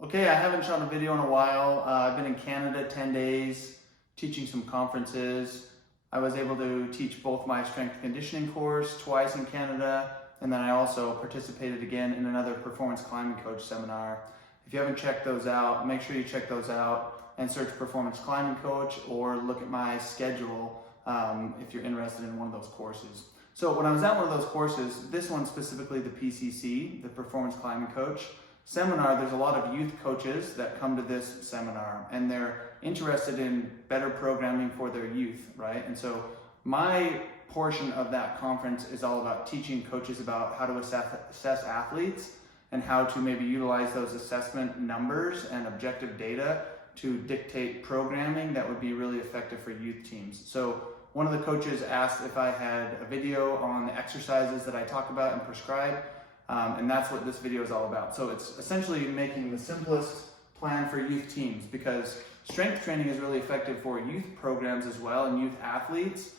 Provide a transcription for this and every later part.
Okay, I haven't shot a video in a while. I've been in Canada 10 days, teaching some conferences. I was able to teach both my strength and conditioning course twice in Canada, and then I also participated again in another performance climbing coach seminar. If you haven't checked those out, make sure you check those out and search performance climbing coach or look at my schedule if you're interested in one of those courses. So when I was at one of those courses, this one specifically, the PCC, the performance climbing coach seminar, there's a lot of youth coaches that come to this seminar and they're interested in better programming for their youth, right? And so my portion of that conference is all about teaching coaches about how to assess athletes and how to maybe utilize those assessment numbers and objective data to dictate programming that would be really effective for youth teams. So one of the coaches asked if I had a video on the exercises that I talk about and prescribe. And that's what this video is all about. So it's essentially making the simplest plan for youth teams, because strength training is really effective for youth programs as well and youth athletes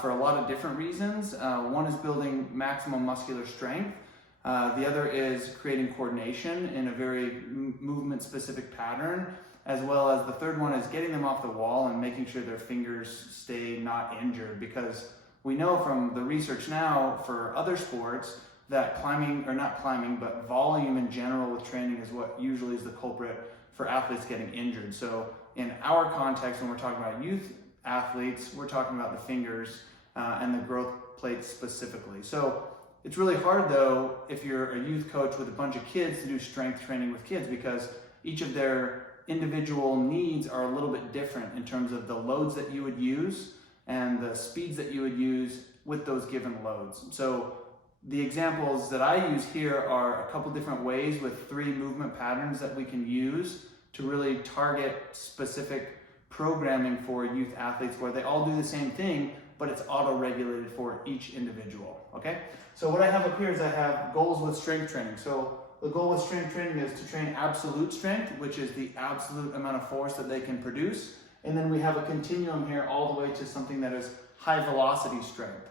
for a lot of different reasons. One is building maximum muscular strength. The other is creating coordination in a very movement specific pattern, as well as the third one is getting them off the wall and making sure their fingers stay not injured, because we know from the research now for other sports that but volume in general with training is what usually is the culprit for athletes getting injured. So in our context, when we're talking about youth athletes, we're talking about the fingers and the growth plates specifically. So it's really hard though, if you're a youth coach with a bunch of kids, to do strength training with kids, because each of their individual needs are a little bit different in terms of the loads that you would use and the speeds that you would use with those given loads. So the examples that I use here are a couple different ways with 3 movement patterns that we can use to really target specific programming for youth athletes, where they all do the same thing, but it's auto-regulated for each individual, okay? So what I have up here is I have goals with strength training. So the goal with strength training is to train absolute strength, which is the absolute amount of force that they can produce. And then we have a continuum here all the way to something that is high velocity strength.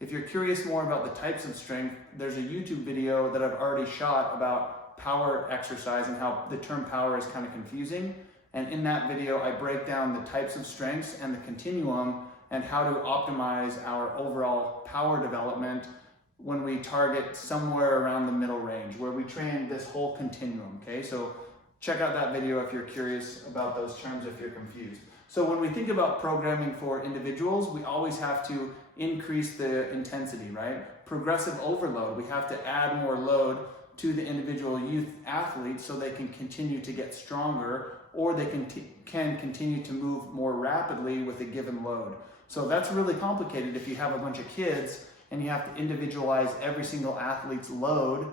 If you're curious more about the types of strength, there's a YouTube video that I've already shot about power exercise and how the term power is kind of confusing. And in that video, I break down the types of strengths and the continuum and how to optimize our overall power development when we target somewhere around the middle range, where we train this whole continuum, okay? So check out that video if you're curious about those terms, if you're confused. So when we think about programming for individuals, we always have to increase the intensity, right? Progressive overload, we have to add more load to the individual youth athletes so they can continue to get stronger, or they can continue to move more rapidly with a given load. So that's really complicated if you have a bunch of kids and you have to individualize every single athlete's load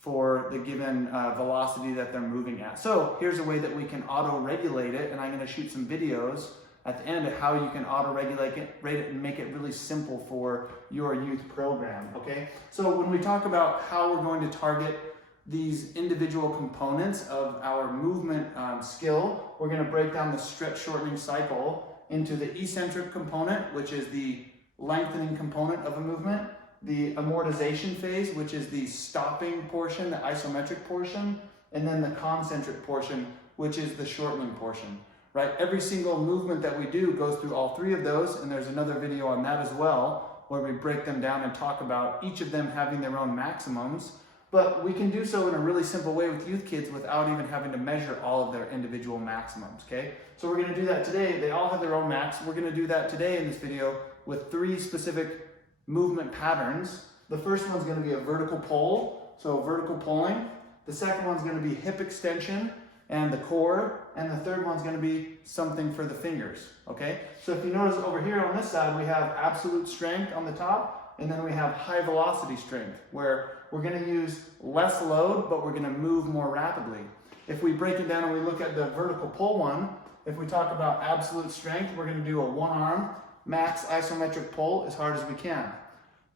for the given velocity that they're moving at. So here's a way that we can auto-regulate it, and I'm going to shoot some videos at the end of how you can auto-regulate it and make it really simple for your youth program, okay? So when we talk about how we're going to target these individual components of our movement skill, we're going to break down the stretch shortening cycle into the eccentric component, which is the lengthening component of a movement, the amortization phase, which is the stopping portion, the isometric portion, and then the concentric portion, which is the shortening portion, right? Every single movement that we do goes through all 3 of those, and there's another video on that as well, where we break them down and talk about each of them having their own maximums. But we can do so in a really simple way with youth kids without even having to measure all of their individual maximums, okay? So we're gonna do that today. They all have their own max. We're gonna do that today in this video with 3 specific movement patterns. The first one's going to be a vertical pull, so vertical pulling. The second one's going to be hip extension and the core, and the third one's going to be something for the fingers, okay? So if you notice over here on this side, we have absolute strength on the top, and then we have high velocity strength, where we're going to use less load, but we're going to move more rapidly. If we break it down and we look at the vertical pull one, if we talk about absolute strength, we're going to do a 1-arm max isometric pull as hard as we can.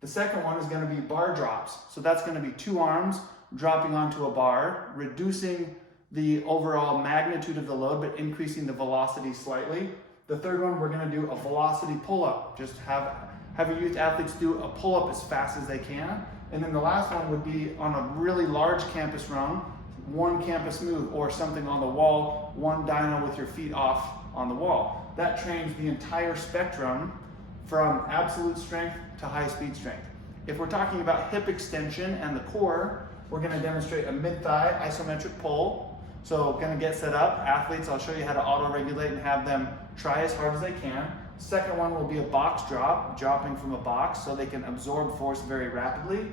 The second one is going to be bar drops. So that's going to be 2 arms dropping onto a bar, reducing the overall magnitude of the load, but increasing the velocity slightly. The third one, we're going to do a velocity pull-up. Just have your youth athletes do a pull-up as fast as they can. And then the last one would be on a really large campus run, one campus move or something on the wall, one dyno with your feet off on the wall. That trains the entire spectrum from absolute strength to high speed strength. If we're talking about hip extension and the core, we're going to demonstrate a mid-thigh isometric pull. So going to get set up. Athletes, I'll show you how to auto-regulate and have them try as hard as they can. Second one will be a box drop, dropping from a box so they can absorb force very rapidly.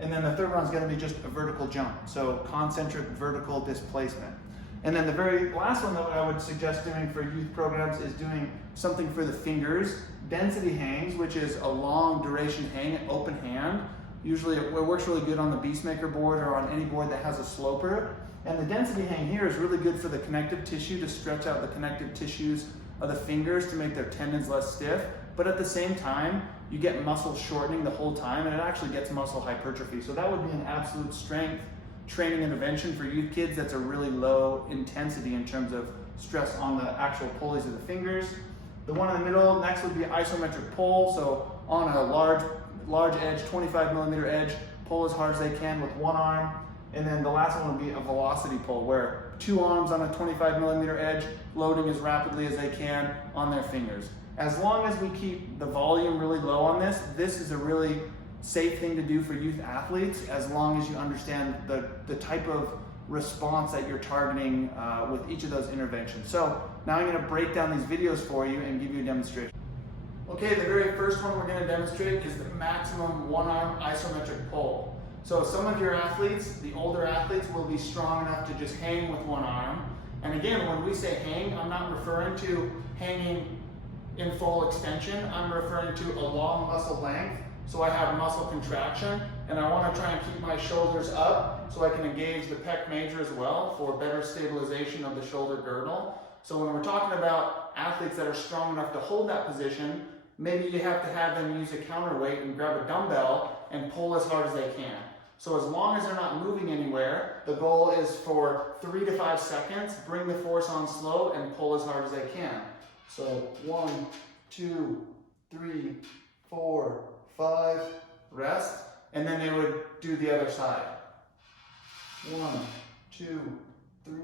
And then the third one is going to be just a vertical jump, so concentric vertical displacement. And then the very last one that I would suggest doing for youth programs is doing something for the fingers. Density hangs, which is a long duration hang, open hand. Usually it works really good on the Beastmaker board or on any board that has a sloper. And the density hang here is really good for the connective tissue, to stretch out the connective tissues of the fingers to make their tendons less stiff. But at the same time, you get muscle shortening the whole time, and it actually gets muscle hypertrophy. So that would be an absolute strength training intervention for youth kids. That's a really low intensity in terms of stress on the actual pulleys of the fingers. The one in the middle next would be isometric pull. So on a large edge, 25 millimeter edge, pull as hard as they can with one arm. And then the last one would be a velocity pull, where two arms on a 25 millimeter edge, loading as rapidly as they can on their fingers. As long as we keep the volume really low on this, this is a really safe thing to do for youth athletes, as long as you understand the type of response that you're targeting with each of those interventions. So now I'm going to break down these videos for you and give you a demonstration. Okay, the very first one we're going to demonstrate is the maximum one-arm isometric pull. So some of your athletes, the older athletes, will be strong enough to just hang with one arm. And again, when we say hang, I'm not referring to hanging in full extension. I'm referring to a long muscle length. So I have muscle contraction, and I want to try and keep my shoulders up so I can engage the pec major as well for better stabilization of the shoulder girdle. So when we're talking about athletes that are strong enough to hold that position, maybe you have to have them use a counterweight and grab a dumbbell and pull as hard as they can. So as long as they're not moving anywhere, the goal is for 3 to 5 seconds, bring the force on slow and pull as hard as they can. So 1, 2, 3, 4, 5, rest, and then they would do the other side. 1, 2, 3,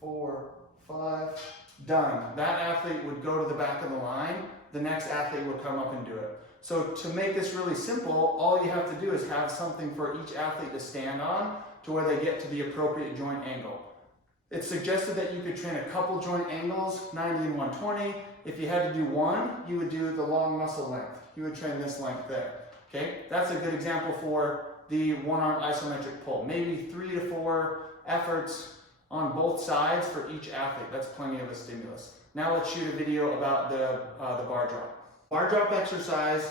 4, 5, done. That athlete would go to the back of the line, the next athlete would come up and do it. So to make this really simple, all you have to do is have something for each athlete to stand on to where they get to the appropriate joint angle. It's suggested that you could train a couple joint angles, 90 and 120. If you had to do one, you would do the long muscle length. You would train this length there. Okay, that's a good example for the one-arm isometric pull. Maybe 3 to 4 efforts on both sides for each athlete. That's plenty of a stimulus. Now let's shoot a video about the bar drop. Bar drop exercise,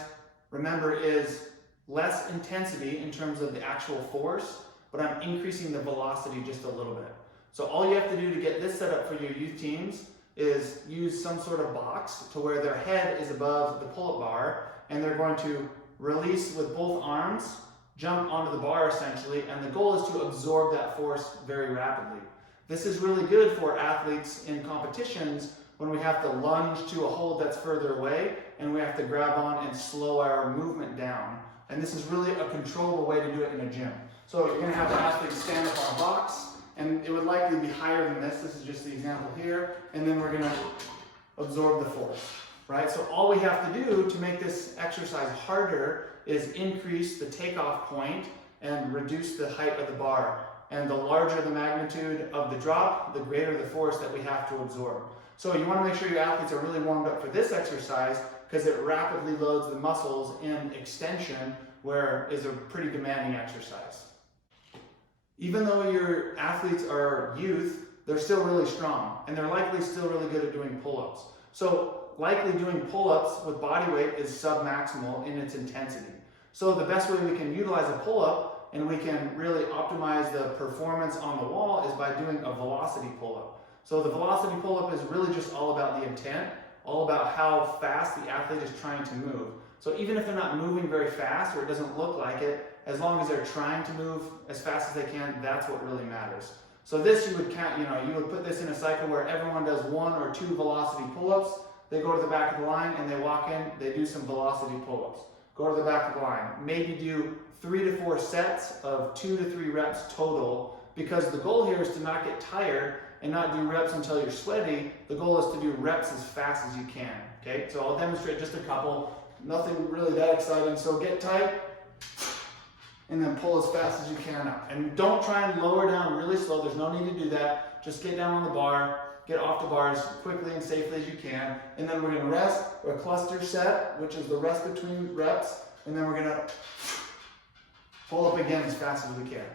remember, is less intensity in terms of the actual force, but I'm increasing the velocity just a little bit. So all you have to do to get this set up for your youth teams is use some sort of box to where their head is above the pull-up bar, and they're going to release with both arms, jump onto the bar essentially, and the goal is to absorb that force very rapidly. This is really good for athletes in competitions when we have to lunge to a hold that's further away and we have to grab on and slow our movement down. And this is really a controllable way to do it in a gym. So you're going to have the athlete stand up on a box, and it would likely be higher than this. This is just the example here. And then we're going to absorb the force, right? So all we have to do to make this exercise harder is increase the takeoff point and reduce the height of the bar. And the larger the magnitude of the drop, the greater the force that we have to absorb. So you want to make sure your athletes are really warmed up for this exercise because it rapidly loads the muscles in extension, where is a pretty demanding exercise. Even though your athletes are youth, they're still really strong, and they're likely still really good at doing pull-ups. So likely doing pull-ups with body weight is sub-maximal in its intensity. So the best way we can utilize a pull-up and we can really optimize the performance on the wall is by doing a velocity pull-up. So the velocity pull-up is really just all about the intent, all about how fast the athlete is trying to move. So even if they're not moving very fast or it doesn't look like it, as long as they're trying to move as fast as they can, that's what really matters. So this you would count, you would put this in a cycle where everyone does 1 or 2 velocity pull-ups, they go to the back of the line and they walk in, they do some velocity pull-ups. Go to the back of the line. Maybe do 3 to 4 sets of 2 to 3 reps total, because the goal here is to not get tired and not do reps until you're sweaty. The goal is to do reps as fast as you can, okay? So I'll demonstrate just a couple, nothing really that exciting. So get tight and then pull as fast as you can up. And don't try and lower down really slow, there's no need to do that. Just get down on the bar, get off the bars quickly and safely as you can. And then we're gonna rest, a cluster set, which is the rest between reps. And then we're gonna pull up again as fast as we can.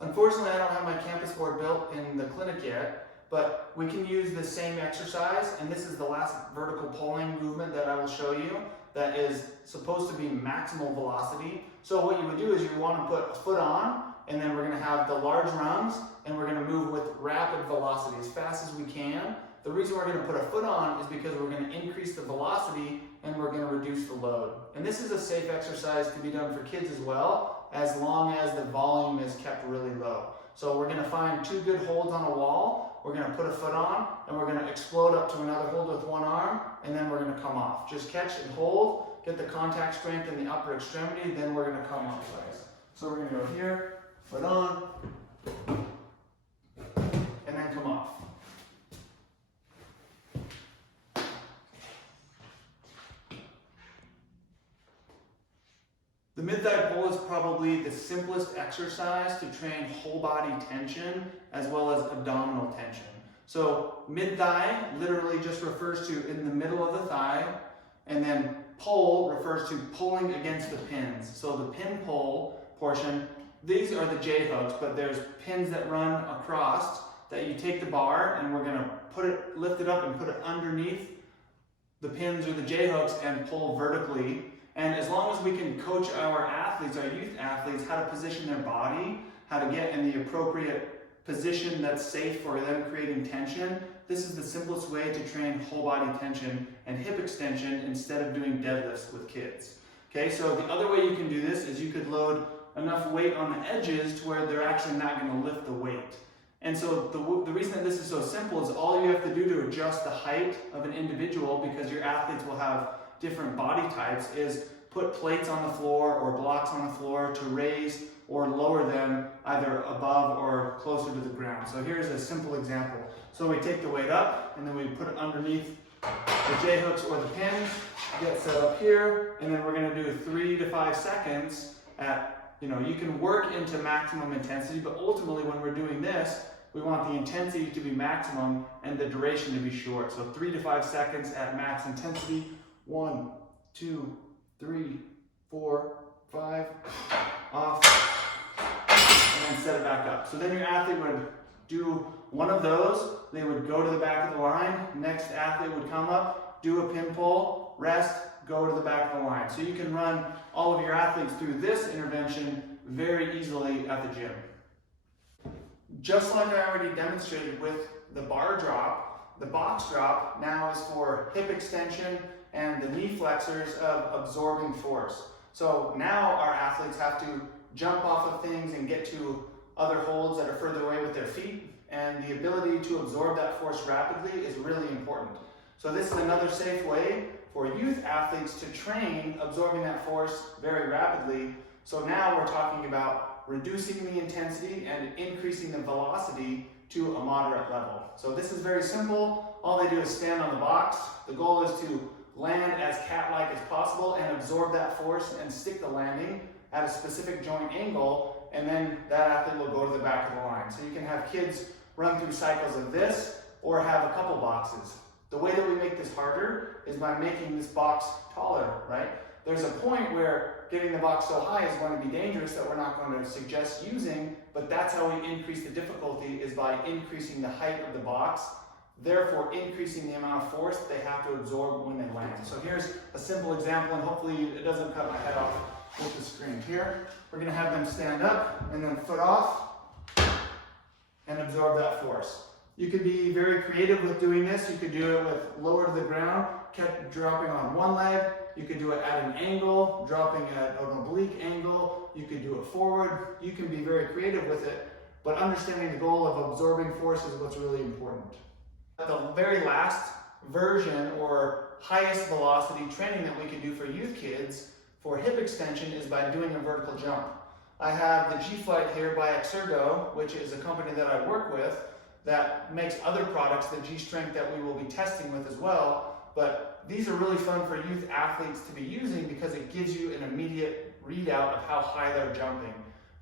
Unfortunately, I don't have my campus board built in the clinic yet, but we can use the same exercise, and this is the last vertical pulling movement that I will show you that is supposed to be maximal velocity. So what you would do is you want to put a foot on, and then we're going to have the large rungs, and we're going to move with rapid velocity as fast as we can. The reason we're going to put a foot on is because we're going to increase the velocity and we're going to reduce the load. And this is a safe exercise to be done for kids as well, as long as the volume is kept really low. So we're going to find 2 good holds on a wall, we're going to put a foot on, and we're going to explode up to another hold with one arm, and then we're going to come off. Just catch and hold, get the contact strength in the upper extremity, then we're going to come off, guys. So we're going to go here, foot on, and then come off. The mid-thigh pull is probably the simplest exercise to train whole body tension as well as abdominal tension. So mid-thigh literally just refers to in the middle of the thigh, and then pull refers to pulling against the pins. So the pin pull portion, these are the J hooks, but there's pins that run across that you take the bar and we're gonna lift it up and put it underneath the pins or the J hooks and pull vertically. And as long as we can coach our athletes, our youth athletes, how to position their body, how to get in the appropriate position that's safe for them creating tension, this is the simplest way to train whole body tension and hip extension instead of doing deadlifts with kids. Okay, so the other way you can do this is you could load enough weight on the edges to where they're actually not going to lift the weight. And so the reason that this is so simple is all you have to do to adjust the height of an individual, because your athletes will have different body types, is put plates on the floor or blocks on the floor to raise or lower them either above or closer to the ground. So here's a simple example. So we take the weight up and then we put it underneath the J hooks or the pins, get set up here, and then we're going to do 3 to 5 seconds at, you can work into maximum intensity, but ultimately when we're doing this, we want the intensity to be maximum and the duration to be short. So 3 to 5 seconds at max intensity. 1, 2, 3, 4, 5, off, and then set it back up. So then your athlete would do one of those, they would go to the back of the line, next athlete would come up, do a pin pull, rest, go to the back of the line. So you can run all of your athletes through this intervention very easily at the gym. Just like I already demonstrated with the bar drop, the box drop now is for hip extension and the knee flexors of absorbing force. So now our athletes have to jump off of things and get to other holds that are further away with their feet, and the ability to absorb that force rapidly is really important. So this is another safe way for youth athletes to train absorbing that force very rapidly. So now we're talking about reducing the intensity and increasing the velocity to a moderate level. So this is very simple. All they do is stand on the box. The goal is to land as cat-like as possible and absorb that force and stick the landing at a specific joint angle, and then that athlete will go to the back of the line. So you can have kids run through cycles of this or have a couple boxes. The way that we make this harder is by making this box taller, right? There's a point where getting the box so high is going to be dangerous that we're not going to suggest using, but that's how we increase the difficulty, is by increasing the height of the box, therefore increasing the amount of force that they have to absorb when they land. So here's a simple example, and hopefully it doesn't cut my head off with the screen. Here, we're going to have them stand up and then foot off and absorb that force. You could be very creative with doing this. You could do it with lower to the ground, kept dropping on one leg. You could do it at an angle, dropping at an oblique angle. You could do it forward. You can be very creative with it, but understanding the goal of absorbing force is what's really important. The very last version or highest velocity training that we can do for youth kids for hip extension is by doing a vertical jump. I have the G-Flight here by Exergo, which is a company that I work with that makes other products, the G-Strength, that we will be testing with as well. But these are really fun for youth athletes to be using because it gives you an immediate readout of how high they're jumping.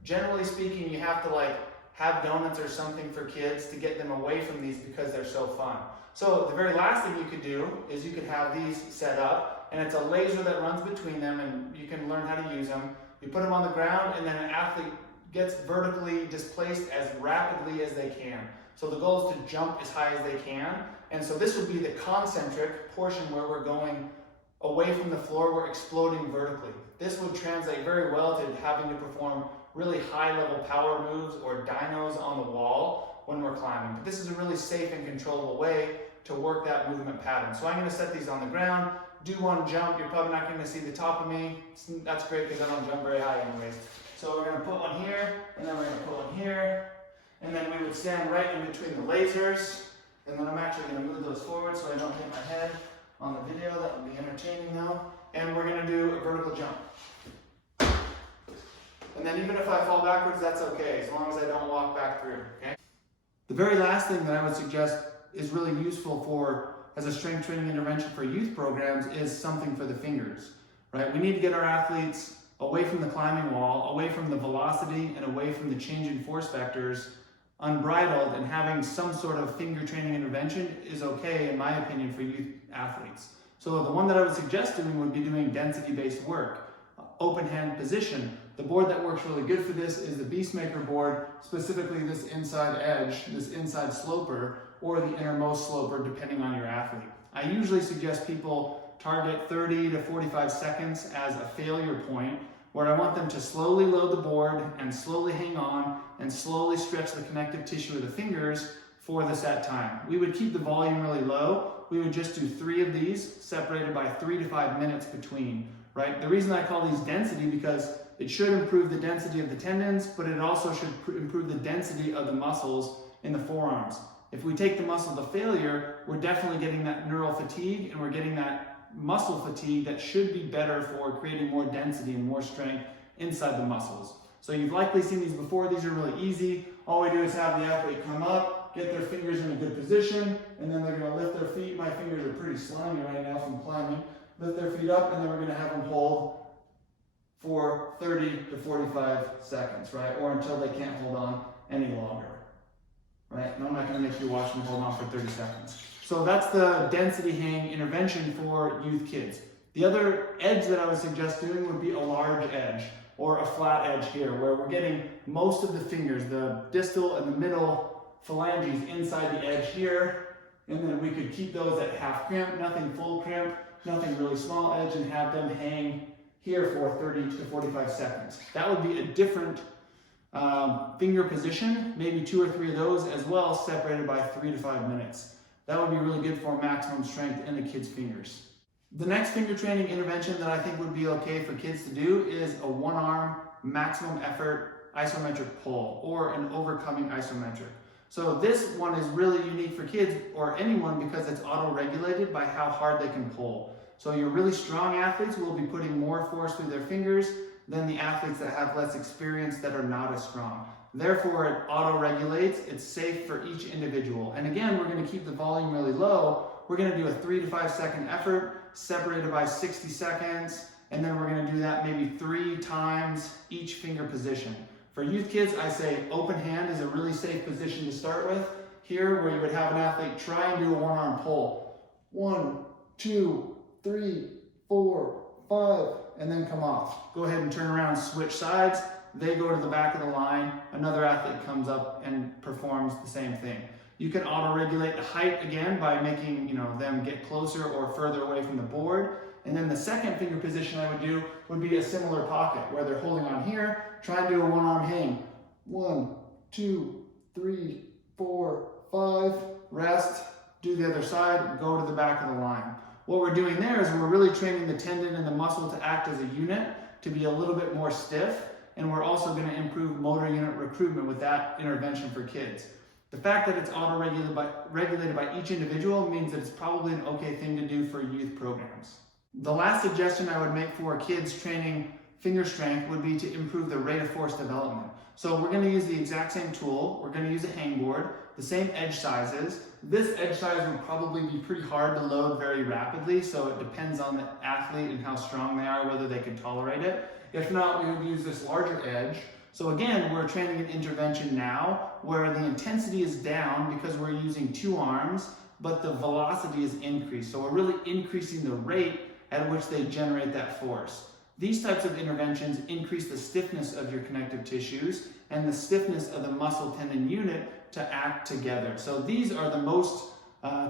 Generally speaking, you have to have donuts or something for kids to get them away from these because they're so fun. So the very last thing you could do is you could have these set up, and it's a laser that runs between them, and you can learn how to use them. You put them on the ground, and then an athlete gets vertically displaced as rapidly as they can. So the goal is to jump as high as they can. And so this would be the concentric portion where we're going away from the floor, we're exploding vertically. This would translate very well to having to perform really high level power moves or dynos on the wall when we're climbing. But this is a really safe and controllable way to work that movement pattern. So I'm going to set these on the ground, do one jump. You're probably not going to see the top of me. That's great because I don't jump very high anyways. So we're going to put one here, and then we're going to put one here, and then we would stand right in between the lasers, and then I'm actually going to move those forward so I don't hit my head on the video. That would be entertaining though. And we're going to do a vertical jump. And then even if I fall backwards, that's okay, as long as I don't walk back through, okay? The very last thing that I would suggest is really useful as a strength training intervention for youth programs is something for the fingers, right? We need to get our athletes away from the climbing wall, away from the velocity, and away from the change in force vectors unbridled, and having some sort of finger training intervention is okay, in my opinion, for youth athletes. So the one that I would suggest doing would be doing density-based work, open hand position. The board that works really good for this is the Beastmaker board, specifically this inside edge, this inside sloper, or the innermost sloper, depending on your athlete. I usually suggest people target 30 to 45 seconds as a failure point, where I want them to slowly load the board and slowly hang on and slowly stretch the connective tissue of the fingers for the set time. We would keep the volume really low. We would just do 3 of these separated by 3 to 5 minutes between, right? The reason I call these density because it should improve the density of the tendons, but it also should improve the density of the muscles in the forearms. If we take the muscle to failure, we're definitely getting that neural fatigue, and we're getting that muscle fatigue that should be better for creating more density and more strength inside the muscles. So you've likely seen these before. These are really easy. All we do is have the athlete come up, get their fingers in a good position, and then they're going to lift their feet. My fingers are pretty slimy right now from climbing. Lift their feet up, and then we're going to have them hold for 30 to 45 seconds, right? Or until they can't hold on any longer, right? And I'm not going to make you watch them hold on for 30 seconds. So that's the density hang intervention for youth kids. The other edge that I would suggest doing would be a large edge or a flat edge here, where we're getting most of the fingers, the distal and the middle phalanges inside the edge here, and then we could keep those at half crimp, nothing full crimp, nothing really small edge, and have them hang here for 30 to 45 seconds. That would be a different finger position, maybe 2 or 3 of those as well, separated by 3 to 5 minutes. That would be really good for maximum strength in the kids' fingers. The next finger training intervention that I think would be okay for kids to do is a one-arm maximum effort isometric pull, or an overcoming isometric. So this one is really unique for kids or anyone because it's auto-regulated by how hard they can pull. So your really strong athletes will be putting more force through their fingers than the athletes that have less experience that are not as strong. Therefore, it auto-regulates. It's safe for each individual. And again, we're going to keep the volume really low. We're going to do a 3 to 5 second effort separated by 60 seconds. And then we're going to do that maybe 3 times each finger position. For youth kids, I say open hand is a really safe position to start with. Here, where you would have an athlete try and do a one-arm pull. 1, 2, 3, 4, 5, and then come off. Go ahead and turn around, switch sides. They go to the back of the line. Another athlete comes up and performs the same thing. You can auto-regulate the height again by making them get closer or further away from the board. And then the second finger position I would do would be a similar pocket where they're holding on here, try and do a one-arm hang. 1, 2, 3, 4, 5, rest, do the other side, go to the back of the line. What we're doing there is we're really training the tendon and the muscle to act as a unit, to be a little bit more stiff, and we're also going to improve motor unit recruitment with that intervention for kids. The fact that it's auto-regulated by each individual means that it's probably an okay thing to do for youth programs. The last suggestion I would make for kids training finger strength would be to improve the rate of force development. So we're going to use the exact same tool. We're going to use a hangboard, the same edge sizes. This edge size would probably be pretty hard to load very rapidly, so it depends on the athlete and how strong they are, whether they can tolerate it. If not, we would use this larger edge. So again, we're training an intervention now where the intensity is down because we're using 2 arms, but the velocity is increased. So we're really increasing the rate at which they generate that force. These types of interventions increase the stiffness of your connective tissues and the stiffness of the muscle tendon unit to act together. So these are the most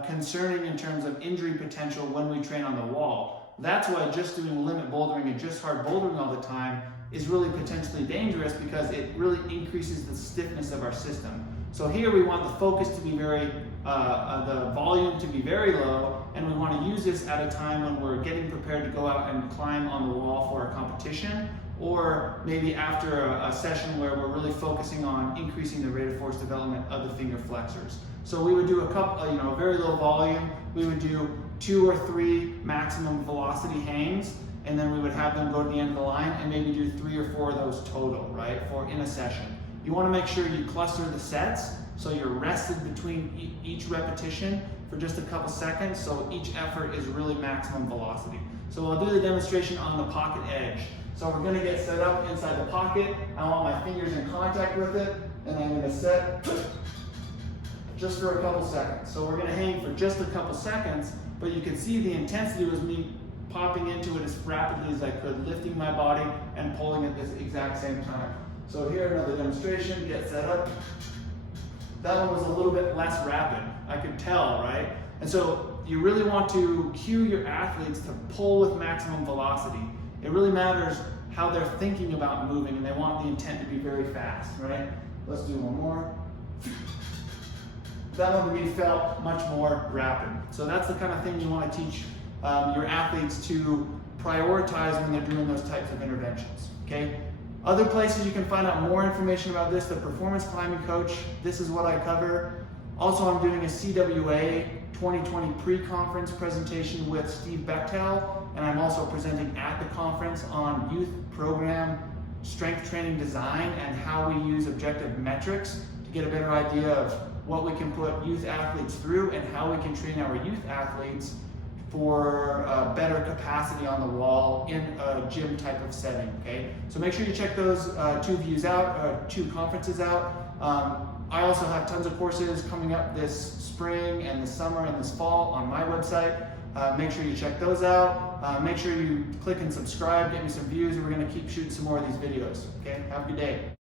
concerning in terms of injury potential when we train on the wall. That's why just doing limit bouldering and just hard bouldering all the time is really potentially dangerous, because it really increases the stiffness of our system. So here we want the focus to be the volume to be very low, and we want to use this at a time when we're getting prepared to go out and climb on the wall for a competition, or maybe after a session where we're really focusing on increasing the rate of force development of the finger flexors. So we would do a very low volume. We would do 2 or 3 maximum velocity hangs, and then we would have them go to the end of the line and maybe do 3 or 4 of those total, right, in a session. You want to make sure you cluster the sets so you're rested between each repetition for just a couple seconds, so each effort is really maximum velocity. So I'll do the demonstration on the pocket edge. So we're going to get set up inside the pocket. I want my fingers in contact with it, and I'm going to set just for a couple seconds. So we're going to hang for just a couple seconds, but you can see the intensity was me popping into it as rapidly as I could, lifting my body and pulling at this exact same time. So here, another demonstration, get set up. That one was a little bit less rapid, I could tell, right? And so you really want to cue your athletes to pull with maximum velocity. It really matters how they're thinking about moving, and they want the intent to be very fast, right? Let's do one more. That one to me felt much more rapid. So that's the kind of thing you want to teach your athletes to prioritize when they're doing those types of interventions, okay? Other places you can find out more information about this, the Performance Climbing Coach, this is what I cover. Also, I'm doing a CWA 2020 pre-conference presentation with Steve Bechtel, and I'm also presenting at the conference on youth program strength training design and how we use objective metrics to get a better idea of what we can put youth athletes through and how we can train our youth athletes for better capacity on the wall in a gym type of setting, okay? So make sure you check those 2 conferences out. I also have tons of courses coming up this spring and this summer and this fall on my website. Make sure you check those out. Make sure you click and subscribe, get me some views, and we're gonna keep shooting some more of these videos, okay? Have a good day.